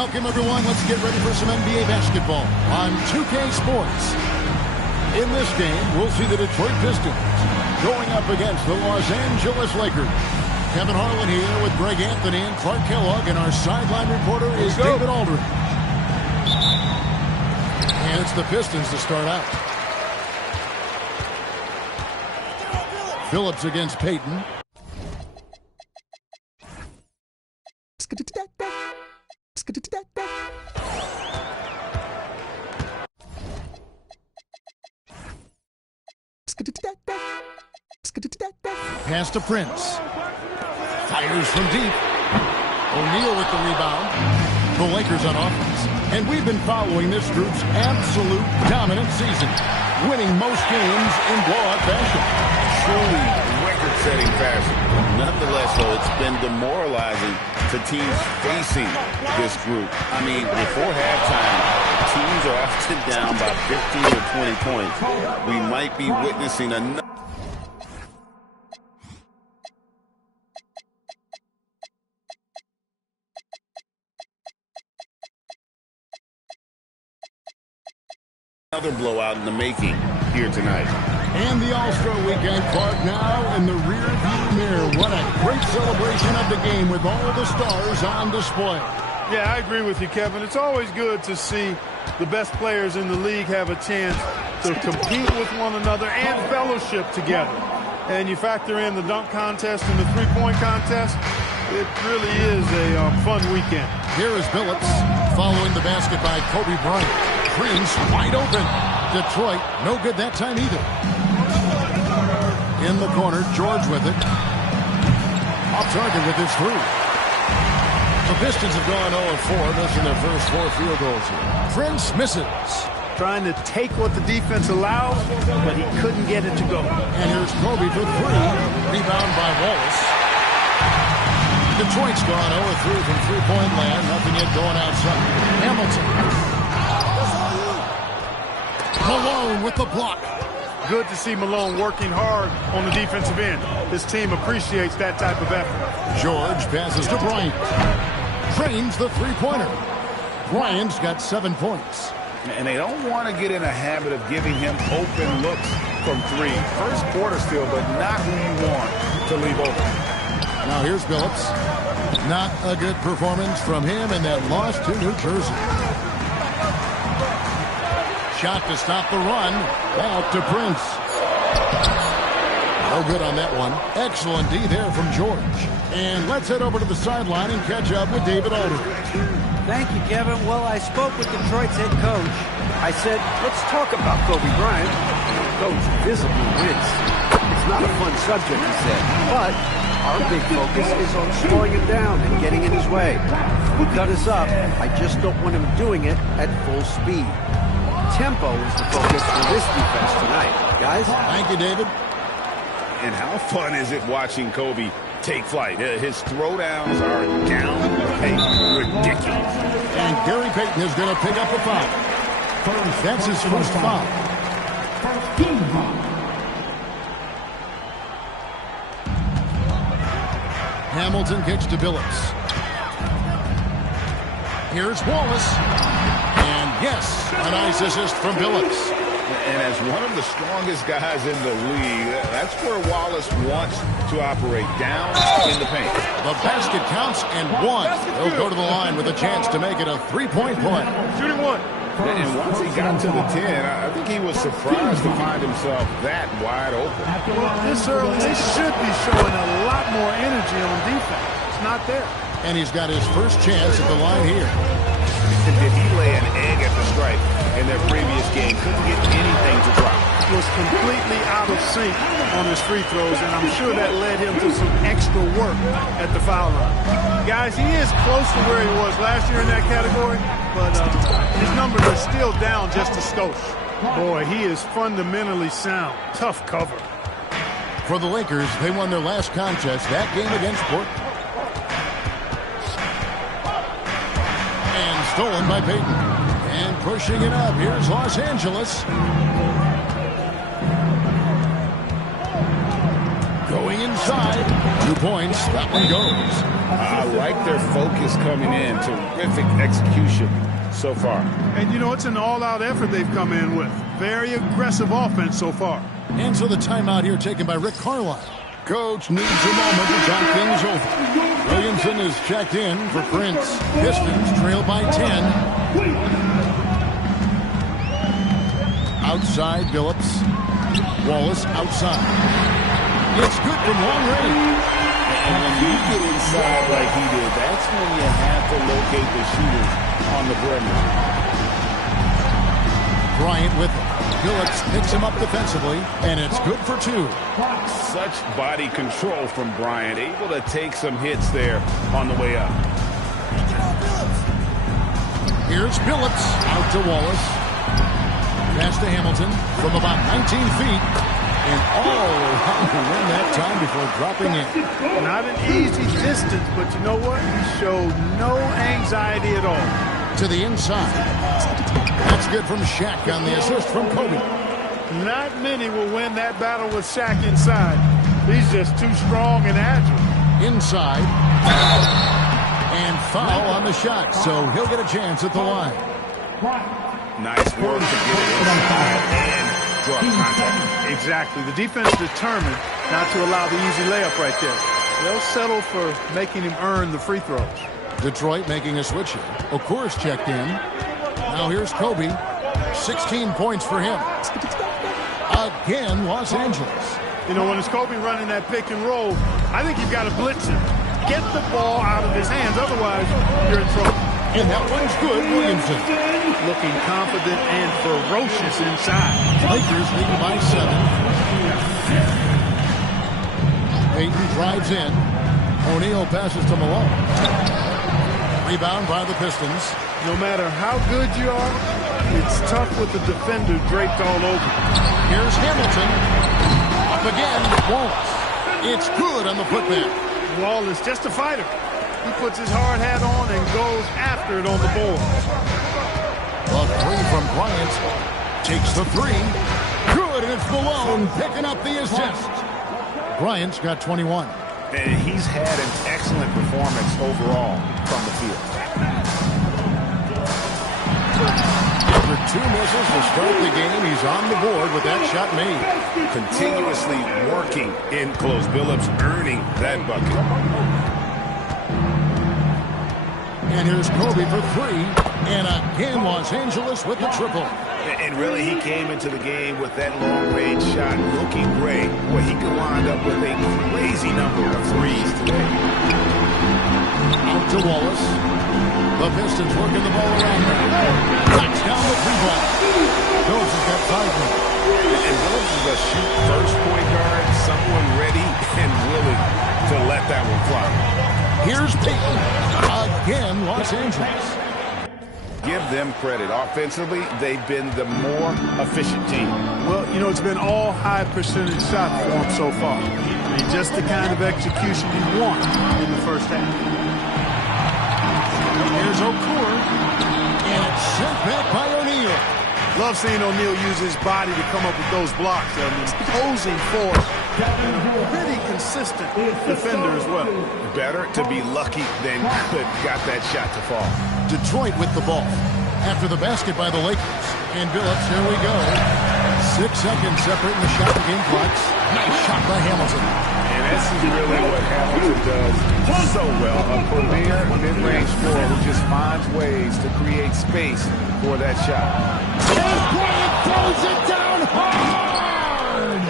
Welcome, everyone. Let's get ready for some NBA basketball on 2K Sports. In this game, we'll see the Detroit Pistons going up against the Los Angeles Lakers. Kevin Harlan here with Greg Anthony and Clark Kellogg, and our sideline reporter is David Aldridge. And it's the Pistons to start out. Phillips against Payton. Pass to Prince. Fires from deep. O'Neal with the rebound. The Lakers on offense. And we've been following this group's absolute dominant season, winning most games in blowout fashion. Truly record-setting fashion. Nonetheless, though, it's been demoralizing to teams facing this group. I mean, before halftime, teams are often down by 15 or 20 points. We might be witnessing another. Another blowout in the making here tonight. And the All-Star Weekend, Clark, now in the rear-view mirror. What a great celebration of the game with all the stars on display. Yeah, I agree with you, Kevin. It's always good to see the best players in the league have a chance to compete with one another and fellowship together. And you factor in the dunk contest and the three-point contest, it really is a fun weekend. Here is Billups following the basket by Kobe Bryant. Prince wide open. Detroit, no good that time either. In the corner, George with it. Off target with his three. The Pistons have gone 0-4, missing their first 4 field goals here. Prince misses. Trying to take what the defense allows, but he couldn't get it to go. And here's Kobe for 3. Rebound by Wallace. Detroit's gone 0-3 from three-point land. Nothing yet going outside. Hamilton. Malone with the block. Good to see Malone working hard on the defensive end. His team appreciates that type of effort. George passes to Bryant. Trains the three-pointer. Bryant's got 7 points. And they don't want to get in a habit of giving him open looks from 3. First quarter still, but not who you want to leave open. Now here's Billups. Not a good performance from him in that loss to New Jersey. Shot to stop the run. Out to Prince. No good on that one. Excellent D there from George. And let's head over to the sideline and catch up with David Aldridge. Thank you, Kevin. Well, I spoke with Detroit's head coach. I said, let's talk about Kobe Bryant. The coach visibly winced. It's not a fun subject, he said. But our big focus is on slowing him down and getting in his way. He cut us up. I just don't want him doing it at full speed. Tempo is the focus for this defense tonight, guys. Thank you, David. And how fun is it watching Kobe take flight? His throwdowns are down the pace. Ridiculous. And Gary Payton is going to pick up a foul. That's his first foul. Hamilton kicks to Billups. Here's Wallace. Yes, a nice assist from Billups. And as one of the strongest guys in the league, that's where Wallace wants to operate, down in the paint. The basket counts and 1. He'll go to the line with a chance to make it a 3-point play. Shooting 1. And once he got to the 10, I think he was surprised to find himself that wide open. Well, this early, they should be showing a lot more energy on defense. It's not there. And he's got his first chance at the line here. Did he lay an egg at the stripe in their previous game? Couldn't get anything to drop. Was completely out of sync on his free throws, and I'm sure that led him to some extra work at the foul line. Guys, he is close to where he was last year in that category, but his numbers are still down just a skosh. Boy, he is fundamentally sound. Tough cover. For the Lakers, they won their last contest, that game against Portland. Stolen by Payton. And pushing it up. Here's Los Angeles. Going inside. inside. 2 points. That one goes. I like their focus coming in. Terrific execution so far. And, you know, it's an all-out effort they've come in with. Very aggressive offense so far. And so the timeout here taken by Rick Carlisle. Coach needs a moment to talk things over. Williamson is checked in for Prince. Pistons trail by 10. Outside, Billups. Wallace outside. It's good from long range. And when you get inside like he did, that's when you have to locate the shooters on the perimeter. Bryant with him. Billups picks him up defensively, and it's good for 2. Such body control from Bryant, able to take some hits there on the way up. Here's Billups out to Wallace. Pass to Hamilton from about 19 feet. And all around to win that time before dropping in. Not an easy distance, but you know what? He showed no anxiety at all. To the inside. That's good from Shaq on the assist from Kobe. Not many will win that battle with Shaq inside. He's just too strong and agile. Inside. And foul on the shot, so he'll get a chance at the line. Nice work to get it inside and draw contact. Exactly. The defense determined not to allow the easy layup right there. They'll settle for making him earn the free throws. Detroit making a switch here. Okur's checked in. Now here's Kobe. 16 points for him. Again, Los Angeles. You know, when it's Kobe running that pick and roll, I think you've got to blitz him. Get the ball out of his hands. Otherwise, you're in trouble. And that one's good, Williamson. Looking confident and ferocious inside. Lakers leading by 7. Payton drives in. O'Neal passes to Malone. Rebound by the Pistons. No matter how good you are, it's tough with the defender draped all over. Here's Hamilton. Up again, Wallace. It's good on the putback. Wallace, just a fighter. He puts his hard hat on and goes after it on the board. A 3 from Bryant. Takes the 3. Good, and it's Malone picking up the assist. Bryant's got 21. And he's had an excellent performance overall from the field. After 2 misses to start the game, he's on the board with that shot made. Continuously working in close. Billups earning that bucket. And here's Kobe for 3. And again, Los Angeles with the triple. And really, he came into the game with that long-range shot looking great. Well, he could wind up with a crazy number of threes today. Out to Wallace. The Pistons working the ball around him. Knocks down the 3-ball. Billups has got 5 minutes. And Billups is a shoot-first point guard, someone ready and willing to let that one fly. Here's Payton. Again, Los Angeles. Give them credit. Offensively, they've been the more efficient team. Well, you know, it's been all high percentage shot for them so far. I mean, just the kind of execution you want in the first half. Here's Okur. And it's sent back by O'Neal. Love seeing O'Neal use his body to come up with those blocks. Imposing force. And a pretty consistent defender as well. Better to be lucky than good. Got that shot to fall. Detroit with the ball. After the basket by the Lakers. And Billups, here we go. 6 seconds separating the shot and game clocks. Nice shot by Hamilton. And this is really what Hamilton does so well. A premier mid-range scorer who just finds ways to create space for that shot. And Bryant throws it down hard!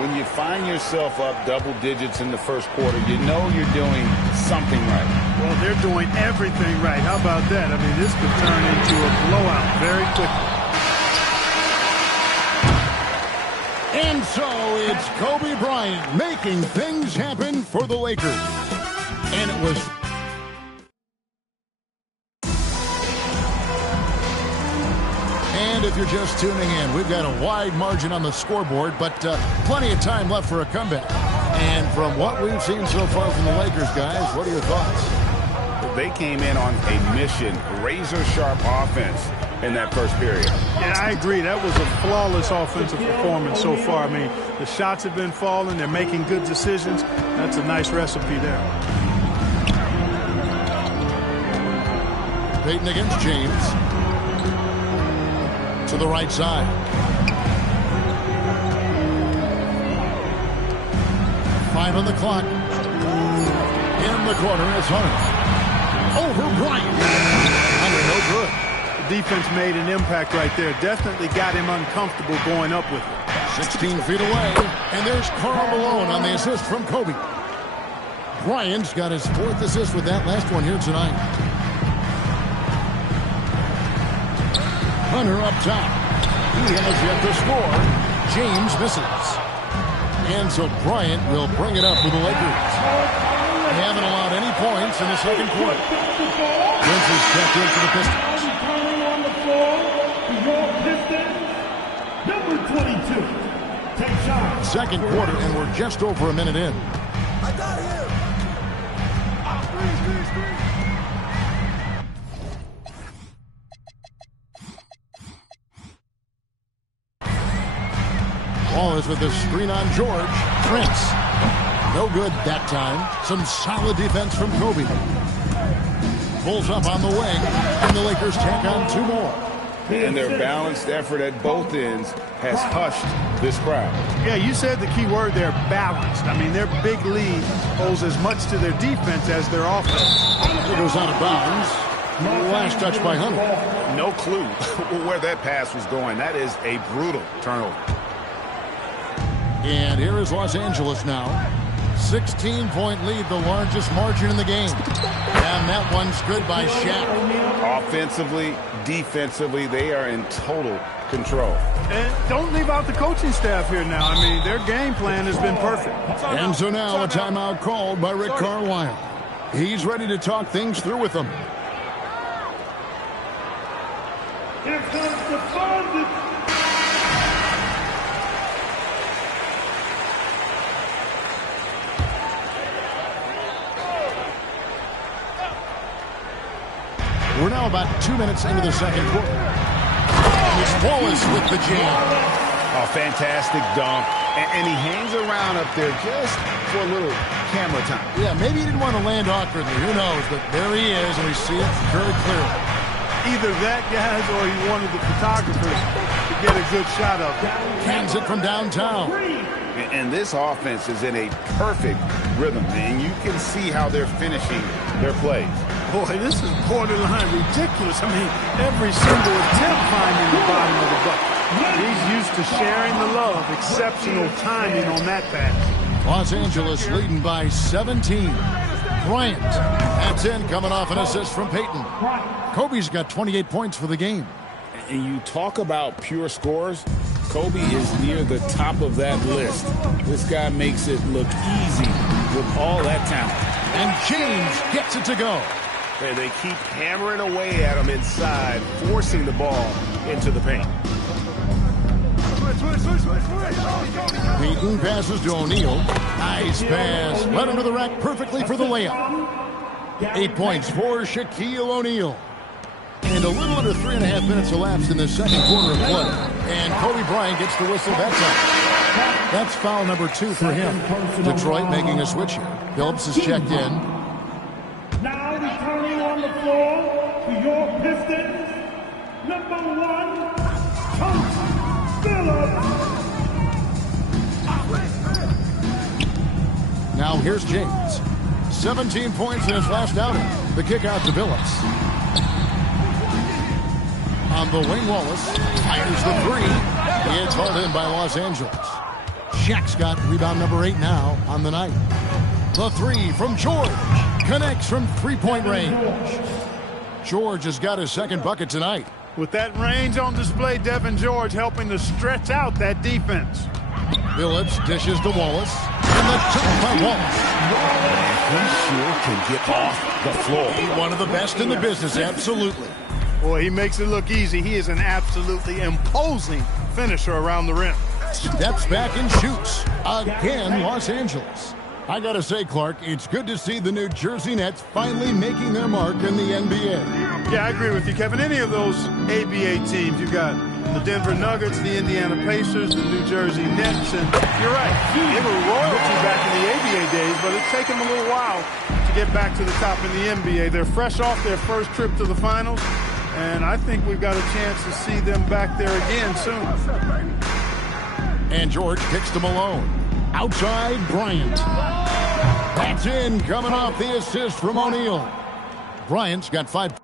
When you find yourself up double digits in the first quarter, you know you're doing something right. Well, they're doing everything right. How about that? I mean, this could turn into a blowout very quickly. And so it's Kobe Bryant making things happen for the Lakers. And it was... And if you're just tuning in, we've got a wide margin on the scoreboard, but plenty of time left for a comeback. And from what we've seen so far from the Lakers, guys, what are your thoughts? they came in on a mission, razor-sharp offense in that first period. Yeah, I agree. That was a flawless offensive performance so far. I mean, the shots have been falling. They're making good decisions. That's a nice recipe there. Payton against James. To the right side. Five on the clock. In the corner is Hunter. Over Bryant. Hunter, no good. The defense made an impact right there. Definitely got him uncomfortable going up with it. 16 feet away. And there's Karl Malone on the assist from Kobe. Bryant's got his 4th assist with that last one here tonight. Hunter up top. He has yet to score. James misses. And so Bryant will bring it up for the Lakers. They haven't allowed any points in the second quarter. Vince is checked in for the Pistons. Second quarter, and we're just over a minute in. I got him. Wallace with the screen on George. Prince. No good that time. Some solid defense from Kobe. Pulls up on the wing, and the Lakers tack on 2 more. And their balanced effort at both ends has hushed this crowd. Yeah, you said the key word there, balanced. I mean, their big lead owes as much to their defense as their offense. It goes out of bounds. Last touch by Hunter. No clue where that pass was going. That is a brutal turnover. And here is Los Angeles now. 16-point lead, the largest margin in the game. And that one's good by Shaq. Offensively, defensively, they are in total control. And don't leave out the coaching staff here now. I mean, their game plan has been perfect. And so now a timeout called by Rick Carlisle. He's ready to talk things through with them. Here comes the fun. We're now about 2 minutes into the second quarter. It's Wallace with the jam. A fantastic dunk. And he hangs around up there just for a little camera time. Yeah, maybe he didn't want to land awkwardly. Who knows? But there he is, and we see it very clearly. Either that, guys, or he wanted the photographers to get a good shot of it. Cans it from downtown. And this offense is in a perfect rhythm. And you can see how they're finishing their plays. Boy, this is borderline ridiculous. I mean, every single attempt finding the bottom of the bucket. He's used to sharing the love. Exceptional timing on that pass. Los Angeles leading by 17. Bryant. That's in, coming off an assist from Payton. Kobe's got 28 points for the game. And you talk about pure scores, Kobe is near the top of that list. This guy makes it look easy with all that talent. And James gets it to go. And they keep hammering away at him inside, forcing the ball into the paint. Payton passes to O'Neal. Nice pass. Led him to the rack perfectly for the layup. 8 points for Shaquille O'Neal. And a little under 3.5 minutes elapsed in the second quarter of play. And Kobe Bryant gets the whistle that time. That's foul number 2 for him. Detroit making a switch here. Phillips is checked in. Now returning on the floor to your Pistons, number 1, Coach Phillips. Now here's James. 17 points in his last outing. The kick out to Phillips. On the wing, Wallace fires the 3. It's hauled in by Los Angeles. Shaq's got rebound number 8 now on the night. The 3 from George. Connects from 3-point range. George has got his second bucket tonight. With that range on display, Devin George helping to stretch out that defense. Phillips dishes to Wallace. And the shot by Wallace. He sure can get off the floor. One of the best in the business, absolutely. Boy, he makes it look easy. He is an absolutely imposing finisher around the rim. Steps back and shoots. Again, Los Angeles. I got to say, Clark, it's good to see the New Jersey Nets finally making their mark in the NBA. Yeah, I agree with you, Kevin. Any of those ABA teams, you've got the Denver Nuggets, the Indiana Pacers, the New Jersey Nets, and you're right. They were royalty back in the ABA days, but it's taken them a little while to get back to the top in the NBA. They're fresh off their first trip to the finals, and I think we've got a chance to see them back there again soon. And George kicks to Malone. Outside, Bryant. That's in, coming off the assist from O'Neal. Bryant's got 5.